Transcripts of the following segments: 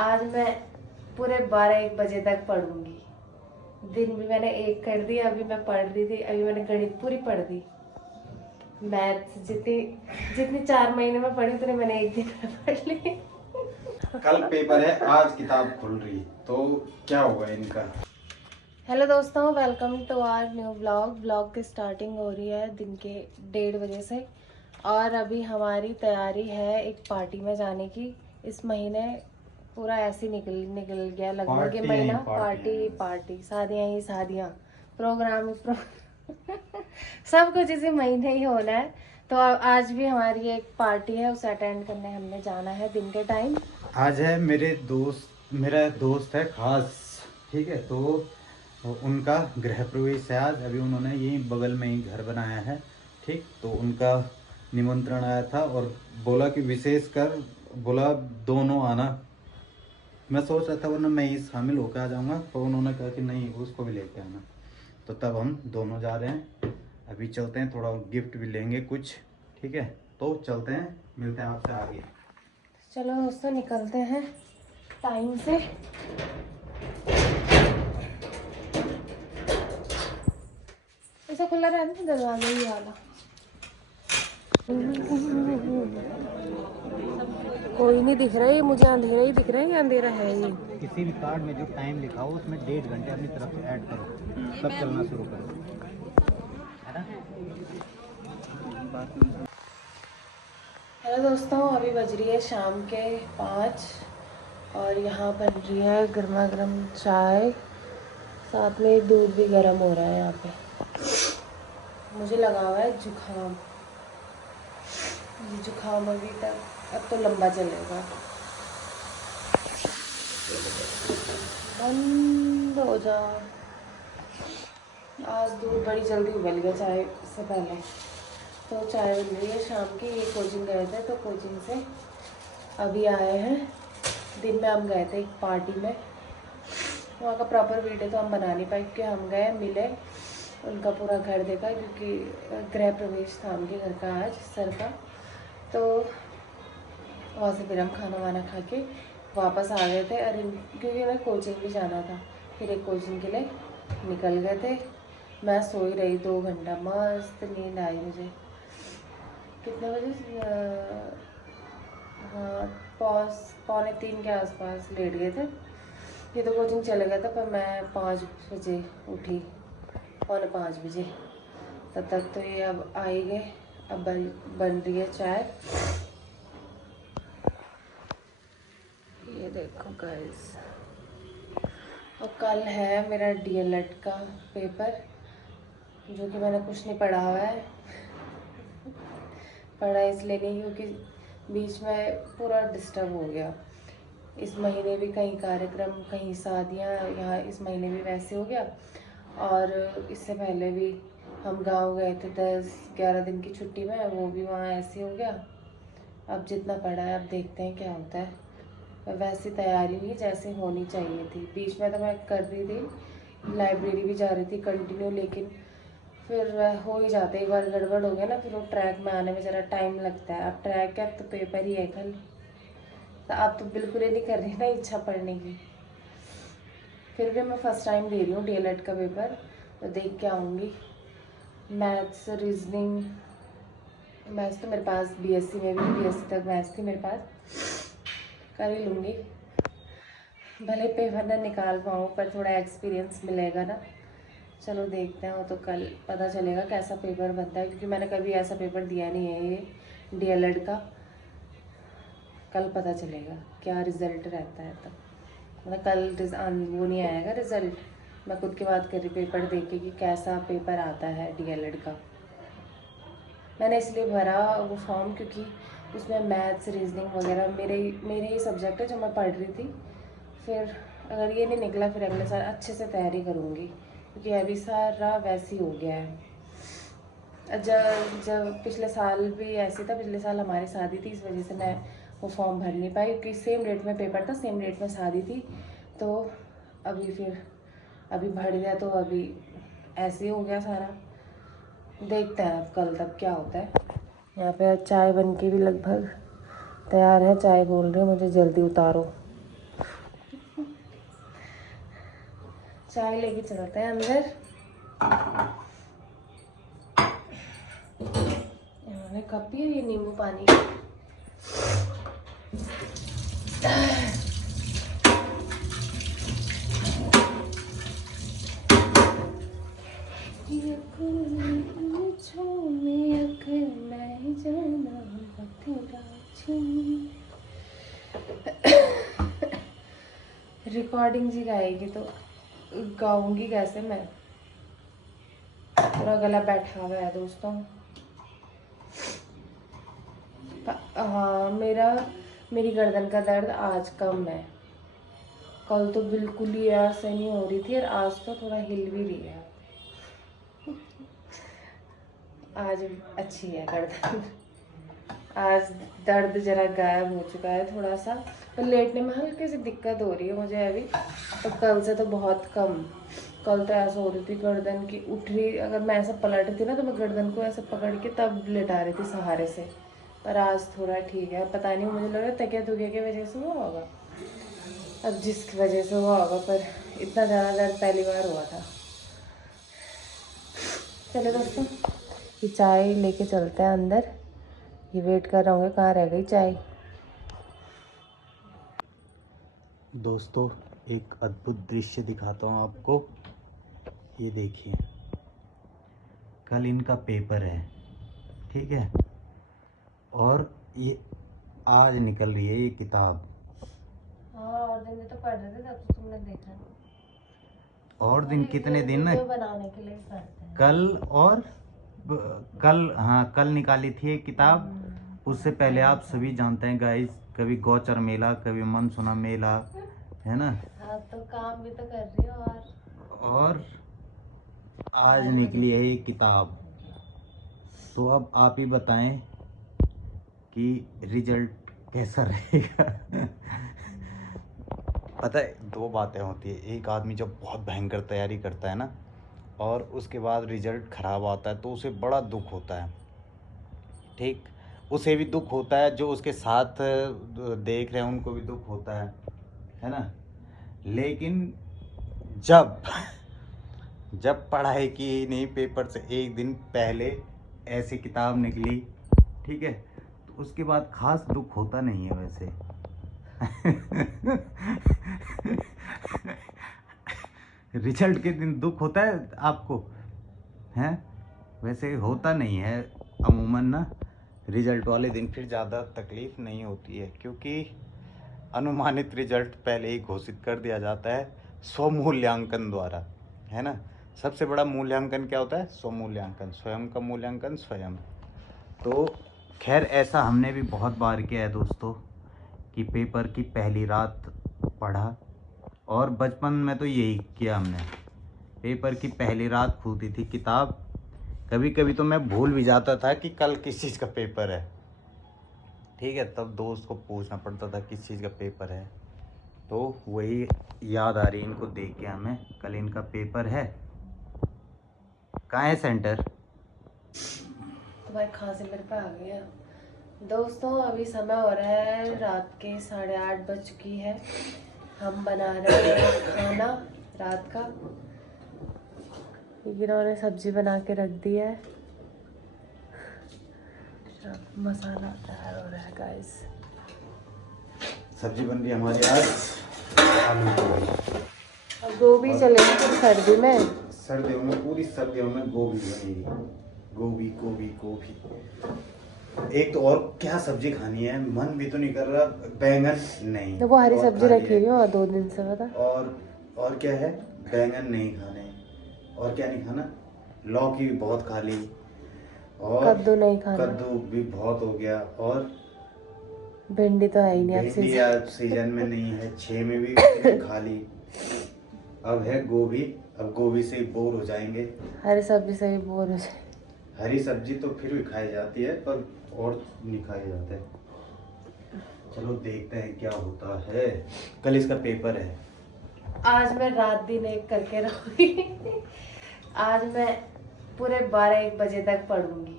आज मैं पूरे 12-1 बजे तक पढ़ूंगी। दिन भी मैंने 1 कर दिया, अभी मैं पढ़ रही थी, अभी मैंने गणित पूरी पढ़ दी। मैथ्स जितनी जितनी 4 महीने में पढ़ी उतनी मैंने 1 दिन में पढ़ ली। कल पेपर है, आज किताब खुल रही, तो क्या होगा इनका। हेलो दोस्तों, welcome to our new vlog की स्टार्टिंग हो रही है दिन के 1:30 बजे से। और अभी हमारी तैयारी है एक पार्टी में जाने की। इस महीने पूरा ऐसे निकल गया लगभग ये महीना। पार्टी शादियाँ ही शादियाँ, प्रोग्राम ही सब कुछ इसी महीने ही होना है। तो आज भी हमारी एक पार्टी है, उसे अटेंड करने हमने जाना है दिन के टाइम। आज है मेरा दोस्त है खास, ठीक है। तो उनका गृह प्रवेश है आज। अभी उन्होंने यही बगल में ही घर बनाया है, ठीक। तो उनका निमंत्रण आया था और बोला कि बोला दोनों आना। मैं सोच रहा था वरना मैं ही शामिल होकर आ जाऊंगा, तो उन्होंने कहा कि नहीं, उसको भी लेके आना। तो तब हम दोनों जा रहे हैं। अभी चलते हैं, थोड़ा गिफ्ट भी लेंगे कुछ, ठीक है। तो चलते हैं, मिलते हैं आपसे आगे। चलो दोस्तों, निकलते हैं टाइम से। ऐसा खुला रहता है दरवाजा ही वाला। कोई नहीं दिख रहा है, मुझे अंधेरा ही दिख रहा है। ये अंधेरा है ये। किसी भी कार्ड में जो टाइम लिखा हो उसमें 1.5 घंटे अपनी तरफ से ऐड करो, तब चलना शुरू करो, है ना। हेलो दोस्तों, अभी बज रही है शाम के 5 और यहाँ बन रही है गर्मा गर्म चाय, साथ में दूध भी गर्म हो रहा है यहाँ पे। मुझे लगा हुआ है जुकाम। ये जुकाम अभी तक अब तो लंबा चलेगा। बंद हो जा। आज दूध बड़ी जल्दी उबल गया चाय से पहले। तो चाय बन रही है शाम की। ये कोचिंग गए थे तो कोचिंग से अभी आए हैं। दिन में हम गए थे एक पार्टी में, वहाँ का प्रॉपर वीडियो तो हम बना नहीं पाए क्योंकि हम गए, मिले, उनका पूरा घर देखा क्योंकि गृह प्रवेश था उनके घर का आज सर का। तो वहाँ से फिर हम खाना वाना खा के वापस आ गए थे। अरे क्योंकि हमें कोचिंग भी जाना था, फिर एक कोचिंग के लिए निकल गए थे। मैं सो ही रही 2 घंटा, मस्त नींद आई मुझे। कितने बजे हाँ, 2:45 के आसपास लेट गए थे। ये तो कोचिंग चले गया था, पर मैं 5 बजे उठी, 4:45 बजे। तब तक तो ये अब आ ही गए। अब बन रही है चाय। ये देखो गाइस, और कल है मेरा डीएलएड का पेपर, जो कि मैंने कुछ नहीं पढ़ा हुआ है। पढ़ा इसलिए नहीं क्योंकि बीच में पूरा डिस्टर्ब हो गया। इस महीने भी कहीं कार्यक्रम, कहीं शादियाँ, यहाँ इस महीने भी वैसे हो गया। और इससे पहले भी हम गांव गए थे 10-11 दिन की छुट्टी में, वो भी वहाँ ऐसे हो गया। अब जितना पढ़ा है, अब देखते हैं क्या होता है। वैसी तैयारी हुई जैसे होनी चाहिए थी। बीच में तो मैं कर रही थी, लाइब्रेरी भी जा रही थी कंटिन्यू, लेकिन फिर हो ही जाता है। एक बार गड़बड़ हो गया ना, फिर वो ट्रैक में आने में ज़रा टाइम लगता है। अब ट्रैक है, अब तो पेपर ही है कल, तो अब तो बिल्कुल ही नहीं कर रही ना इच्छा पढ़ने की। फिर भी मैं फ़र्स्ट टाइम दे रही हूँ डीएलएड का पेपर, तो देख के आऊँगी। मैथ्स, रीजनिंग, मैथ्स तो मेरे पास बीएससी में भी, बीएससी तक मैथ्स थी मेरे पास, कर ही लूँगी। भले पेपर ना निकाल पाऊँ, पर थोड़ा एक्सपीरियंस मिलेगा ना। चलो देखते हैं, वो तो कल पता चलेगा कैसा पेपर बनता है, क्योंकि मैंने कभी ऐसा पेपर दिया नहीं है ये डीएलएड का। कल पता चलेगा क्या रिज़ल्ट रहता है। तब मतलब कल वो नहीं आएगा रिज़ल्ट, मैं खुद की बात कर रही पेपर देख के कि कैसा पेपर आता है डीएलएड का। मैंने इसलिए भरा वो फॉर्म क्योंकि उसमें मैथ्स, रीजनिंग वगैरह मेरे ही सब्जेक्ट है जो मैं पढ़ रही थी। फिर अगर ये नहीं निकला, फिर अगले साल अच्छे से तैयारी करूँगी, क्योंकि अभी सारा वैसे ही हो गया है। जब पिछले साल भी ऐसे था, पिछले साल हमारी शादी थी, इस वजह से मैं वो फॉर्म भर नहीं पाई, क्योंकि सेम डेट में पेपर था, सेम डेट में शादी थी। तो अभी भर गया, तो अभी ऐसे ही हो गया सारा। देखते हैं अब कल तक क्या होता है। यहाँ पे चाय बन के भी लगभग तैयार है। चाय बोल रही है मुझे जल्दी उतारो। चाय लेके चलते हैं अंदर। इन्होंने कब पिया ये नींबू पानी। रिकॉर्डिंग जी गाएगी तो गाऊंगी कैसे मैं, पूरा गला बैठा हुआ है दोस्तों। हाँ, मेरी गर्दन का दर्द आज कम है। कल तो बिल्कुल ही ऐसे नहीं हो रही थी और आज तो थोड़ा हिल भी रही है। आज अच्छी है गर्दन। आज दर्द जरा गायब हो चुका है थोड़ा सा, पर लेटने में हल्की सी दिक्कत हो रही है मुझे अभी। तो कल से तो बहुत कम। कल तो ऐसा हो रही थी गर्दन की उठ रही, अगर मैं ऐसा पलटती ना तो मैं गर्दन को ऐसे पकड़ के तब लेटा रही थी सहारे से। पर आज थोड़ा ठीक है, पता नहीं मुझे लग रहा है तकिया तुकिया की वजह से हुआ होगा, अब जिस वजह से हुआ होगा, पर इतना ज़्यादा दर्द पहली बार हुआ था। चलो दोस्तों, ये चाय लेके चलते हैं अंदर। ये वेट कर रहा हूँ कहाँ रह गई चाय। दोस्तों एक अद्भुत दृश्य दिखाता हूँ आपको। ये देखिए, कल इनका पेपर है, ठीक है, और ये आज निकल रही है ये किताब। हाँ, और दिन में तो पढ़ रहे थे तब तो तुमने देखा। और दिन कितने दिन बनाने के लिए करते हैं। कल निकाली थी एक किताब। उससे पहले आप सभी जानते हैं गाइस, कभी गौचर मेला, कभी मनसुना मेला, है ना। हाँ, तो काम भी तो कर रही हो। और आज निकली है ये किताब। तो अब आप ही बताएं कि रिजल्ट कैसा रहेगा। पता है, दो बातें होती है। एक आदमी जब बहुत भयंकर तैयारी करता है ना, और उसके बाद रिजल्ट ख़राब आता है तो उसे बड़ा दुख होता है, ठीक। उसे भी दुख होता है, जो उसके साथ देख रहे हैं उनको भी दुख होता है ना। लेकिन जब पढ़ाई की नहीं, पेपर से एक दिन पहले ऐसी किताब निकली, ठीक है, तो उसके बाद खास दुख होता नहीं है वैसे। रिजल्ट के दिन दुख होता है आपको, हैं? वैसे होता नहीं है अमूमन ना। रिजल्ट वाले दिन फिर ज़्यादा तकलीफ़ नहीं होती है, क्योंकि अनुमानित रिजल्ट पहले ही घोषित कर दिया जाता है स्वमूल्यांकन द्वारा, है ना। सबसे बड़ा मूल्यांकन क्या होता है? स्वमूल्यांकन, स्वयं का मूल्यांकन स्वयं। तो खैर, ऐसा हमने भी बहुत बार किया है दोस्तों, कि पेपर की पहली रात पढ़ा, और बचपन में तो यही किया हमने। पेपर की पहली रात खुलती थी किताब। कभी कभी तो मैं भूल भी जाता था कि कल किस चीज़ का पेपर है, ठीक है, तब दोस्त को पूछना पड़ता था किस चीज़ का पेपर है। तो वही याद आ रही इनको देख के हमें, कल इनका पेपर है। कहाँ है सेंटर? तुम्हारी खांसी मेरे पे आ गई है। दोस्तों, अभी समय हो रहा है रात के 8:30 बज चुकी है। हम बना रहे हैं खाना रात का। इन्होंने सब्जी बना के रख दी है। मसाला तैयार हो रहा है गाइस। सब्जी बन रही है हमारी आज आलू गोभी। अब गोभी चलेगी फिर सर्दी में। सर्दियों में, पूरी सर्दियों में गोभी बनेगी। गोभी गोभी गोभी। एक तो और क्या सब्जी खानी है, मन भी तो नहीं कर रहा। बैंगन नहीं, तो वो हरी सब्जी रखी हुई है 2 दिन से, पता। और क्या है, बैंगन नहीं खाने, और क्या नहीं खाना, लौकी भी बहुत खा ली, और कद्दू नहीं खाना, कद्दू भी बहुत हो गया, और भिंडी तो है ही नहीं, भिंडी आज सीजन में नहीं है, 6 में भी खा ली। अब है गोभी, अब गोभी से बोर हो जाएंगे। हरी सब्जी से भी बोर हो जाए। हरी सब्जी तो फिर भी खाई जाती है, पर और नहीं खाया जाता है। चलो देखते हैं क्या होता है। कल इसका पेपर है। आज मैं रात दिन एक करके रहूंगी। आज मैं पूरे 12-1 बजे तक पढ़ूंगी।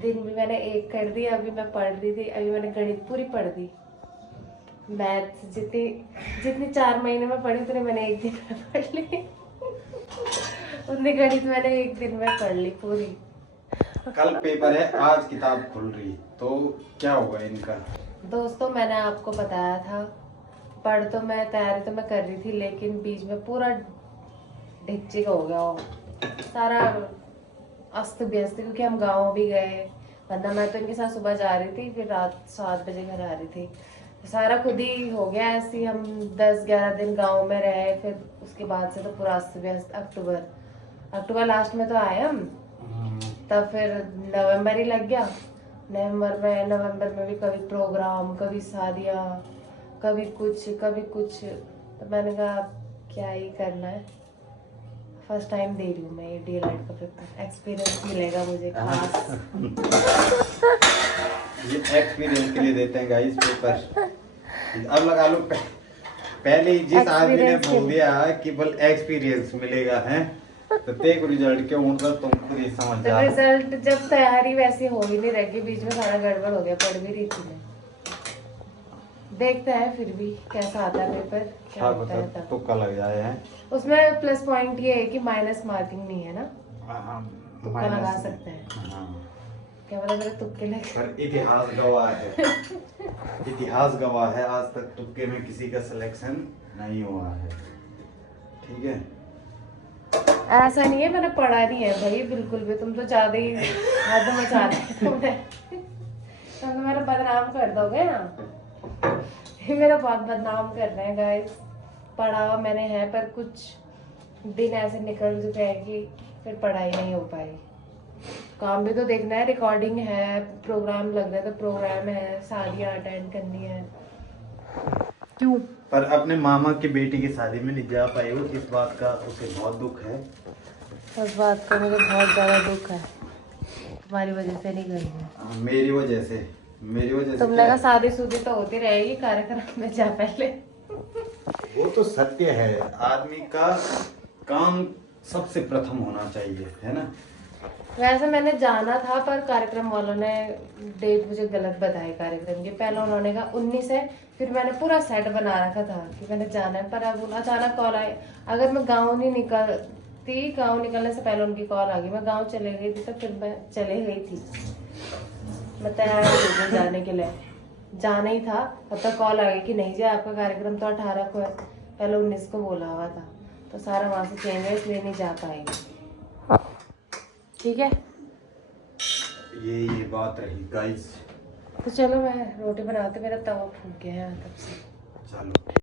दिन भी मैंने 1 कर दी, अभी मैं पढ़ रही थी, अभी मैंने गणित पूरी पढ़ दी। मैथ जितनी 4 महीने में पढ़ी उतनी मैंने एक दिन में पढ़ ली। उतनी गणित मैंने एक दिन में पढ़ ली पूरी। कल पेपर है, आज किताब खुल रही, तो क्या होगा इनका? दोस्तों मैंने आपको बताया था, तैयारी तो मैं कर रही थी, लेकिन बीच में पूरा ढिच्ची हो गया वो। सारा अस्त व्यस्त, क्योंकि हम गाँव भी गए, वरना मैं तो इनके साथ सुबह जा रही थी, फिर रात 7 बजे घर आ रही थी। सारा खुद ही हो गया ऐसे ही। हम 10-11 दिन गांव में रहे, फिर उसके बाद से तो पूरा अस्त व्यस्त। अक्टूबर लास्ट में तो आए हम, तब फिर नवंबर ही लग गया। नवंबर में भी कभी प्रोग्राम, कभी शादियाँ, कभी कुछ। तो मैंने कहा क्या ही करना है, फर्स्ट टाइम दे रही हूँ मैं ये डीएलएड का पेपर, एक्सपीरियंस मिलेगा मुझे खास। ये एक्सपीरियंस के लिए देते हैं गाइस पेपर। अब लगा लो पहले ही जिस आदमी ने बोल दिया कि बल एक्सपीरियंस मिलेगा है, तो तेरे को रिजल्ट क्यों उनका तुम खुद ही समझ जा। तो रिजल्ट जब तैयारी वैसी हो ही नहीं रही, बीच में सारा गड़बड़ हो गया, पढ़ भी रही थी मैं। देखते हैं फिर भी कैसा आता है पेपर, क्या होता है तब। तुक्का लग जाए है उसमें प्लस पॉइंट ये है कि माइनस मार्किंग नहीं है ना, तुक्का लगा माइनस सकते हैं। हाँ। क्या पता मेरे तुक्के लगे। पर इतिहास गवाह है, इतिहास गवाह है, आज तक तुक्के में किसी का सिलेक्शन नहीं हुआ है। ठीक है, ऐसा नहीं है मैंने पढ़ा नहीं है भाई बिल्कुल भी, तुम तो ज्यादा ही हद मचा रहे हो। तुम तो मेरा बदनाम कर दोगे ना, मेरा बहुत बदनाम कर रहे हैं गाइस। पढ़ा मैंने है, पर कुछ दिन ऐसे निकल चुके हैं कि फिर पढ़ाई नहीं हो पाई। काम भी तो देखना है, रिकॉर्डिंग है, प्रोग्राम लग रहा है तो प्रोग्राम है, शादियाँ अटेंड करनी है। क्यों? पर अपने मामा की बेटी की शादी में नहीं जा पाई हो, इस बात का उसे बहुत दुख है। उस बात का मुझे बहुत ज़्यादा दुख है, तुम्हारी वजह से नहीं गई है। मेरी वजह से तुमने कहा शादी शुदी तो होती रहेगी, कार्यक्रम में जा पहले। वो तो सत्य है, आदमी का काम सबसे प्रथम होना चाहिए, है ना। वैसे मैंने जाना था, पर कार्यक्रम वालों ने डेट मुझे गलत बताई कार्यक्रम की। पहले उन्होंने कहा 19 है, फिर मैंने पूरा सेट बना रखा था कि मैंने जाना है, पर अब अचानक कॉल आई। अगर मैं गाँव नहीं निकलती, गाँव निकलने से पहले उनकी कॉल आ गई, मैं गाँव चले गई थी, तो फिर मैं चले गई थी। मैं तैयार थी जाने के लिए, जाना ही था, तब तक कॉल आ गई कि नहीं जी आपका कार्यक्रम तो 18 को है, पहले 19 को बोला हुआ था, तो सारा वहाँ से चेंज है, इसलिए नहीं जा पाएगी। ठीक है, ये बात रही गाइस। तो चलो मैं रोटी बनाती, मेरा तवा फूक गया है तब से। चलो।